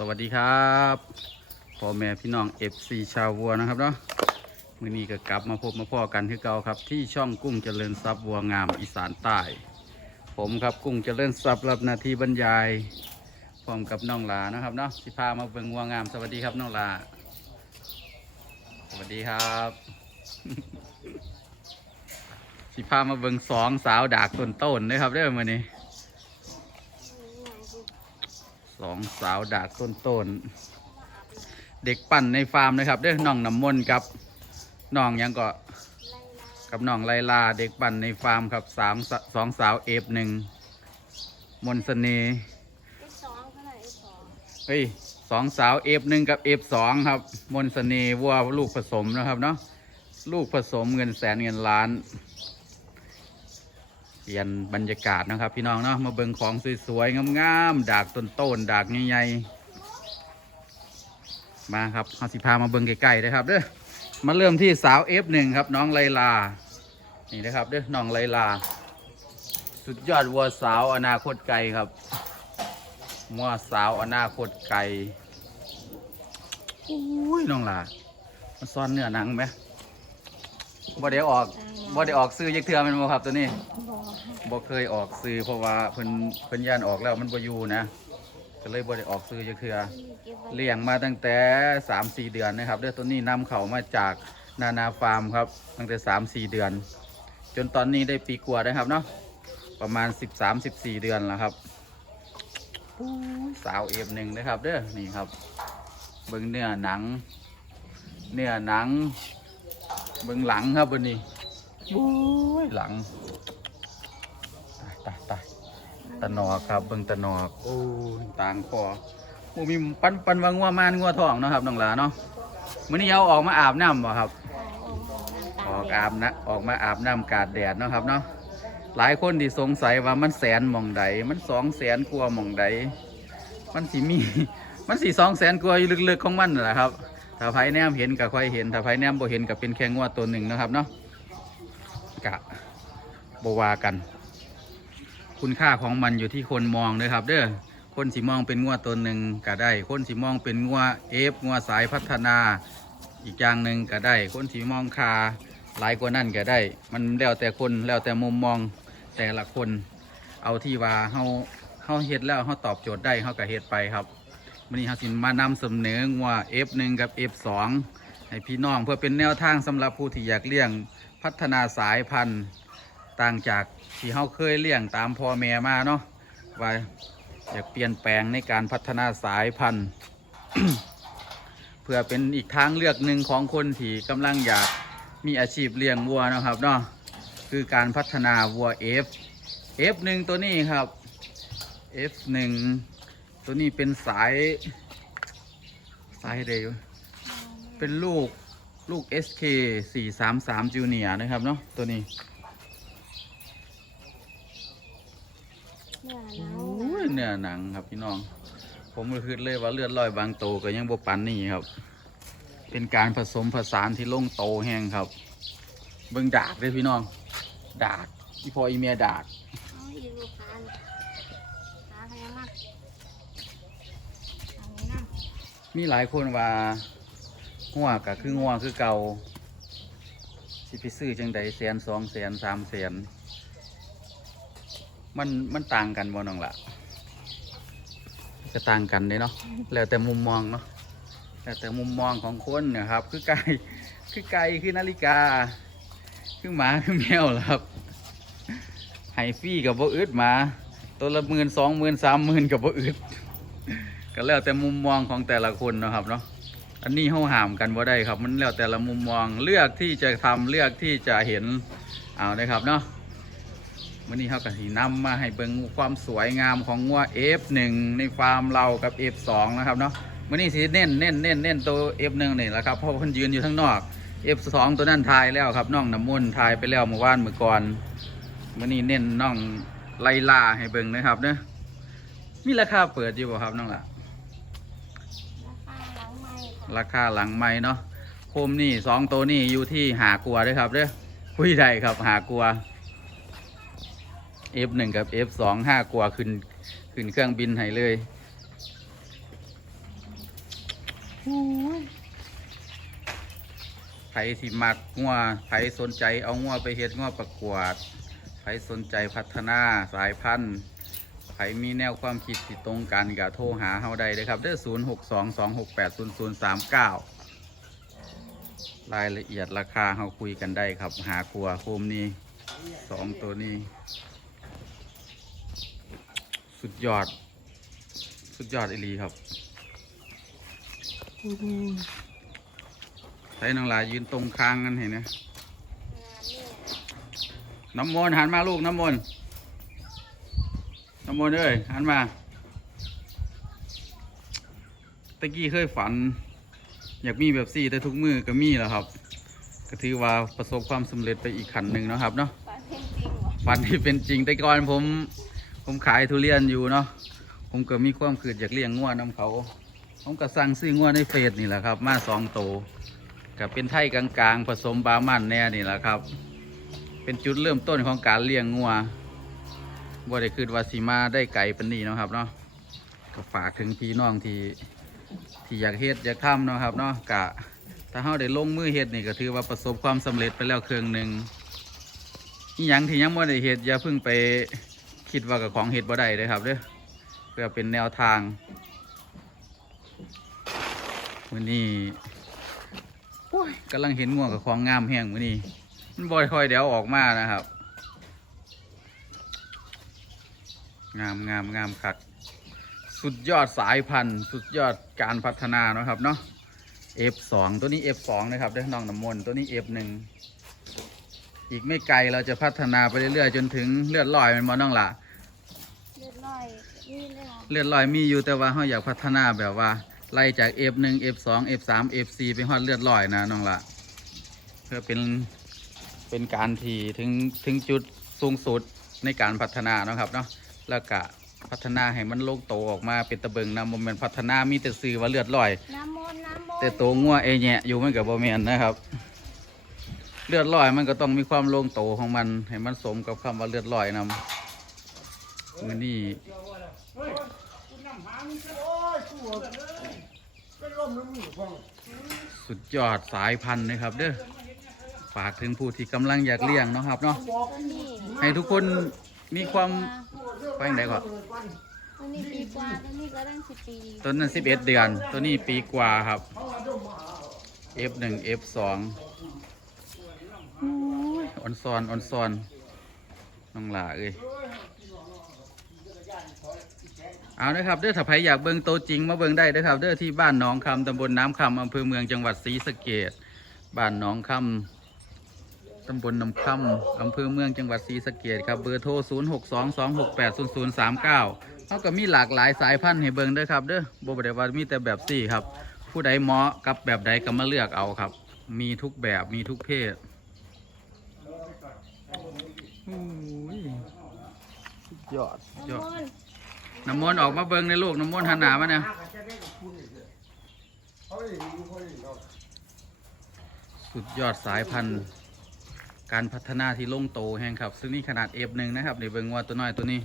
สวัสดีครับพ่อแม่พี่น้อง FC ชาววัวนะครับเนาะมื่อนี้ก็กลับมาพบมาพ่อกันที่เก่าครับ ที่ช่องกุ้งเจริญทรัพย์วัวงามอีสานใต้ ผมครับกุ้งเจริญทรัพย์รับหนาทีบรรยายพร้อมกับน้องลานะครับเนาะสิพามาเบิ่งวัวงาม สวัสดีครับน้องลา สวัสดีครับสิพามาเบิ่งสองสาวดากต้นต้นนะครับเด้อมื่อนี้ สองสาวดากต้นต้นๆเด็กปั่นในฟาร์มนะครับเด้อน้องน้ำมนต์กับน้องหยังก็กับน้องไลลาเด็กปั่นในฟาร์มครับสามสสองสาวเอฟหนึ่งมนต์เสน่ห์ F สองเท่าไหร่ F สองเฮ้ยสองสาวเอฟหนึ่งกับเอฟสองครับ มนต์เสน่ห์วัวลูกผสมนะครับเนาะลูกผสมเงินแสนเงินล้าน เปลี่ยนบรรยากาศนะครับ พี่น้องเนาะมาเบิ่งของสวยๆงามๆดากต้นต้นๆดากใหญ่ๆมาครับเอาสิพามาเบิ่งใกล้ๆนะครับเด้อมาเริ่มที่สาว F1 ครับน้องไลลา นี่นะครับเด้อน้องไลลา สุดยอดวัวสาวอนาคตไกลครับวัวสาวอนาคตไกลอุ้ยน้องลามาซ่อนเนื้อหนังไหมบ่ได้ออกบ่ได้ออกซื้อยักเทือมันบ่ครับตัวนี้ บอกเคยออกซื้อเพราะว่าเพิ่นเพิ่นย่านออกแล้วมันบ่อยู่นะ ก็เลยบ่ได้ออกซื้อจักเทื่อเลี้ยงมาตั้งแต่3-4เดือนนะครับเด้อตัวนี้นำเขามาจากนานาฟาร์มครับ ตั้งแต่3-4เดือน จนตอนนี้ได้ปีกว่านะครับเนาะประมาณ13-14เดือนแล้วครับสาวเอฟหนึ่งนะครับเด้อนี่ครับ เบิ่งเนื้อหนัง เนื้อหนัง เบิ่งหลังครับวันนี้อู้ยหลัง ตายตายตาย ตะหนอกครับเบิ่งตะหนอกโอ้ยต่างคอโอ้มีปันปันวางัวมานงัวทองเนาะครับน้องหลาเนาะมื้อนี้เอาออกมาอาบน้ำบ่ครับ ออกอาบนะออกมาอาบน้ำกาดแดดเนาะครับเนาะหลายคนที่สงสัยว่ามันแสนหมองใดมันสองแสนกว่าหมองใดมันสิมี มันสี่สองแสนกว่าอยู่ลึกๆของมันนั่นแหละครับ ถ้าไผแนมเห็นก็ค่อยเห็น ถ้าไผแนมบ่เห็นก็เป็นแค่งัวตัวหนึ่งนะครับเนาะกะบว่ากัน คุณค่าของมันอยู่ที่คนมองเลยครับ เด้อคนสิมองเป็นงัวตัวหนึ่งก็ได้ คนสิมองเป็นงัวเอฟงัวสายพัฒนา อีกอย่างหนึ่งก็ได้ คนสีมองคาหลายกว่านั่นก็ได้ มันแล้วแต่คนแล้วแต่มุมมองแต่ละคน เอาที่ว่าเฮาเฮาเฮ็ดแล้วเฮาตอบโจทย์ได้เฮาก็เฮ็ดไปครับวันนี้เฮาสิมานำเสนอว่า F1 กับ F2 ให้พี่น้องเพื่อเป็นแนวทางสำหรับผู้ที่อยากเลี้ยงพัฒนาสายพันธุ์ ต่างจากที่เฮาเคยเลี้ยงตามพ่อแม่มาเนาะว่าอยากเปลี่ยนแปลงในการพัฒนาสายพันธุ์ เพื่อเป็นอีกทางเลือกหนึ่งของคนที่กำลังอยากมีอาชีพเลี้ยงวัวนะครับเนาะคือการพัฒนาวัว F F1 ตัวนี้ครับ F1 ตัวนี้เป็นสาย สายเดียวเป็นลูกลูก SK 433 Junior นะครับเนาะตัวนี้ เนื้อหนัง โอ้ยเนื้อหนังครับพี่น้อง ผมก็คิดเลยว่าเลือดลอยบางโตก็ยังบ่ปันนี่ครับ เป็นการผสมผสานที่ลงโตแห้งครับ เบิ่งดากเลยพี่น้อง ดากอีพออีเมียดากเอาอีลูกค้าเนี่ยค้าพยามากเอาไว้นั่งมีหลายคนว่าหัวก็คือหัวคือเก่าสิไปซื้อจังใดแสนสองแสนสามแสน มันมันต่างกันบ่น้องละจะต่างกันเด้เนาะแล้วแต่มุมมองเนาะแล้วแต่มุมมองของคนนะครับ คือไก่คือไก่คือนาฬิกา คือหมาคือแมวครับไฮฟี่กับบ่อึดมาตัวละหมื่นสองหมื่นสามหมื่นกับบ่อึดก็แล้วแต่มุมมองของแต่ละคนนะครับเนาะอันนี้เขาห้ามกันบ่ได้ครับ มันแล้วแต่ละมุมมองเลือกที่จะทำเลือกที่จะเห็นเอานะครับเนาะ วันนี้เขาก็สีนำมาให้เบิ่งความสวยงามของงัว F1 ในฟาร์มเรากับ F2 นะครับเนาะวันนี้สีเน้นเน้นเน้นเน้นตัว F1 นี่แหละครับเพราะว่าเพิ่นยืนอยู่ข้างนอก F2 ตัวนั้นทายแล้วครับน้องน้ำมุนทายไปแล้วเมื่อวานเมื่อก่อนวันนี้เน้นน้องไลลาให้เบิ่งนะครับเนาะมีราคาเปิดอยู่บ่ครับน้องล่ะราคาหลังใหม่ค่ะราคาหลังไม้เนาะโคมนี่สองตัวนี่อยู่ที่หากลัวด้วยครับเด้อคุยได้ครับหากลัว F1 กับ F2 ห้ากลัวขึ้นขึ้นเครื่องบินให้เลยไผสิมักงัวไผสนใจเอางัวไปเฮ็ดงัวประกวดไผสนใจพัฒนาสายพันธุ์ไผมีแนวความคิดที่ตรงกันก็โทรหาเฮาได้เลยครับเด้อ0 6 2 2 6 8 0 0 3 9 รายละเอียดราคาเฮาคุยกันได้ครับ หาครัวโคมนี้สองตัวนี้ สุดยอด สุดยอดอีหลีครับใช้น้องหลายยืนตรงคางกันเห็นไหมงานนี่น้ำมนต์หันมาลูกน้ำมนต์น้ำมนต์เอ้ยหันมาตะกี้เคยฝัน อยากมีแบบสี่แต่ทุกมือก็มีแล้วครับ ก็ถือว่าประสบความสำเร็จไปอีกขันหนึ่งเนาะครับเนาะปลาเพ่งจริงเหรอฝันที่เป็นจริงแต่ก่อนผม ผมขายทุเรียนอยู่เนาะผมก็มีความคืดอยากเลี้ยงงัวน้ำเขา ผมก็สั่งซื้องัวในเฟซนี่แหละครับ มาสองโตวกับเป็นไทยกลางๆ ผสมบามันแน่นี่แหละครับ เป็นจุดเริ่มต้นของการเลี้ยงงัวบ่ได้คืดว่าสีมาได้ไก่ปนนี้เนาะครับเนาะก็ฝากถึงพี่น้องที่ที่อยากเฮ็ดอยากทำเนาะครับเนาะกะถ้าเฮาได้ลงมือเฮ็ดนี่ก็ถือว่าประสบความสำเร็จไปแล้วเครื่องหนึ่งอีหยังที่ยังบ่ได้เฮ็ดอย่าเพิ่งไป คิดว่ากับของเฮ็ดบ่ได้เลยครับเด้อเพื่อเป็นแนวทางมื้อนี้โอ้ยกำลังเห็นง่วงกับของงามแห้งมื้อนี้มันบ่ค่อยเดี๋ยวออกมานะครับ งามงามงามคักสุดยอดสายพันธุ์ สุดยอดการพัฒนานะครับเนาะ F2 ตัวนี้ F2 นะครับเด้อน้องน้ำมนต์ตัวนี้ F1 อีกไม่ไกลเราจะพัฒนาไปเรื่อยๆจนถึงเลือดลอยมันมาน้องละเลือดลอยนี่เลยเหรอเลือดลอยมีอยู่แต่ว่าเราอยากพัฒนาแบบว่าไล่จาก F1 F2 F3 F4 ไปฮอดเลือดลอยนะน้องละเพื่อเป็นเป็นการที่ถึงถึงจุดสูงสุดในการพัฒนาเนาะครับเนาะแล้วก็พัฒนาให้มันโลกโตออกมาเป็นตะเบิงนะโมเมนพัฒนามีแต่ซื้อว่าเลือดลอย น้ำมนต์น้ำมนต์แต่ตัวงัวเอแยะอยู่มันกับโบเมนนะครับ เลือดลอยมันก็ต้องมีความโล่งโตของมัน ให้มันสมกับคำว่าเลือดลอยนำมือนี่สุดยอดสายพันธุ์นะครับ เด้อฝากถึงผู้ที่กำลังอยากเลี้ยงเนาะครับเนาะต้นนี้ให้ทุกคนมีความไปไหนก่อนต้นนี้ปีกว่าต้นนี้ก็ตั้งสิบปีต้นนั้นสิบเอ็ดเดือน ตัวนี้ปีกว่าครับ F1 F2 ออนซอนออนซอนน้องหลาเอ้ยเอาเด้อครับเด้อถ้าใครอยากเบิ่งโตจริงมาเบิ่งได้เด้อครับเด้อที่บ้านหนองคำตำบลน้ำคำอำเภอเมืองจังหวัดศรีสะเกษบ้านหนองคำตำบลน้ำคำอำเภอเมืองจังหวัดศรีสะเกษครับเบอร์โทร 0 6 2 2 6 8 0 0 3 9เขาก็มีหลากหลายสายพันธุ์ให้เบิ่งเด้อครับเด้อบ่ได้ว่ามีแต่แบบสี่ครับ ผู้ใดเหมาะกับแบบใดก็มาเลือกเอาครับ มีทุกแบบมีทุกเพศ โอ้ยสุด ยอดสุดยอดน้ำมนต์น้ำมนต์ออกมาเบิ่งในลูกน้ำมนต์หันหนามาเนี่ยสุดยอดสายพันธุ์ การพัฒนาที่ลงโตแห่งครับ ซึ่งนี่ขนาด F1 นะครับนี่เบิ่งว่าตัวน้อยตัวนี้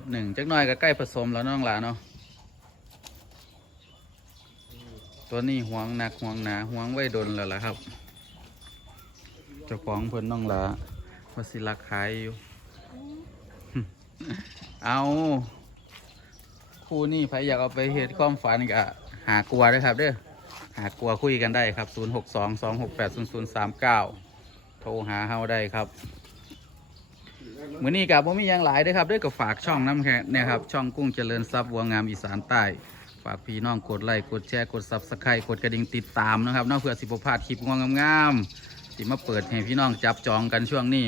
F1 จักหน่อยก็ใกล้ผสมแล้วน้องหลาเนาะตัวนี้ห่วงหนักห่วงหนาห่วงไว้ดนแล้วล่ะครับเจ้าของเพิ่นน้องหลาว่าสิรักขายอยู่ เอาคู่นี่ใครอยากเอาไปเฮ็ดความฝันก็หากลัวด้ครับเด้อหากลัวคุยกันได้ครับ 0 6 2 2 6 8 0 0 3 9 โทรหาเฮาได้ครับมื้อนี้กับผมมีหยังหลายด้อครับด้อก็ฝากช่องน้ำแค่เนี่ครับ ช่องกุ้งเจริญทรัพย์วัวงามอีสานใต้ ฝากพี่น้องกดไลค์กดแชร์กดซับสไครต์กดกระดิ่งติดตามนะครับนอกเพื่อสิบพาดคลิปงวงามๆที่มาเปิดให้พี่น้องจับจองกันช่วงนี้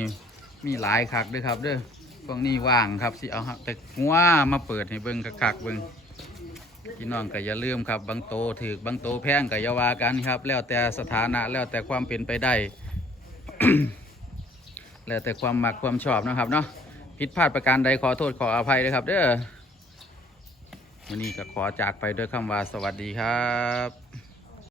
มีหลายคักด้วยครับเด้อ ช่วงนี้ว่างครับสิเอาแต่งัวมาเปิดให้เบิ่งคักๆเบิ่งพี่น้องก็อย่าลืมครับบางโตถือบางโตแพงก็อย่าว่ากันครับ แล้วแต่สถานะแล้วแต่ความเป็นไปได้ แล้วแต่ความมักความชอบนะครับเนาะผิดพลาดประการใดขอโทษขออภัยด้วยครับ เด้อวันนี้ก็ขอจากไปด้วยคำว่าสวัสดีครับ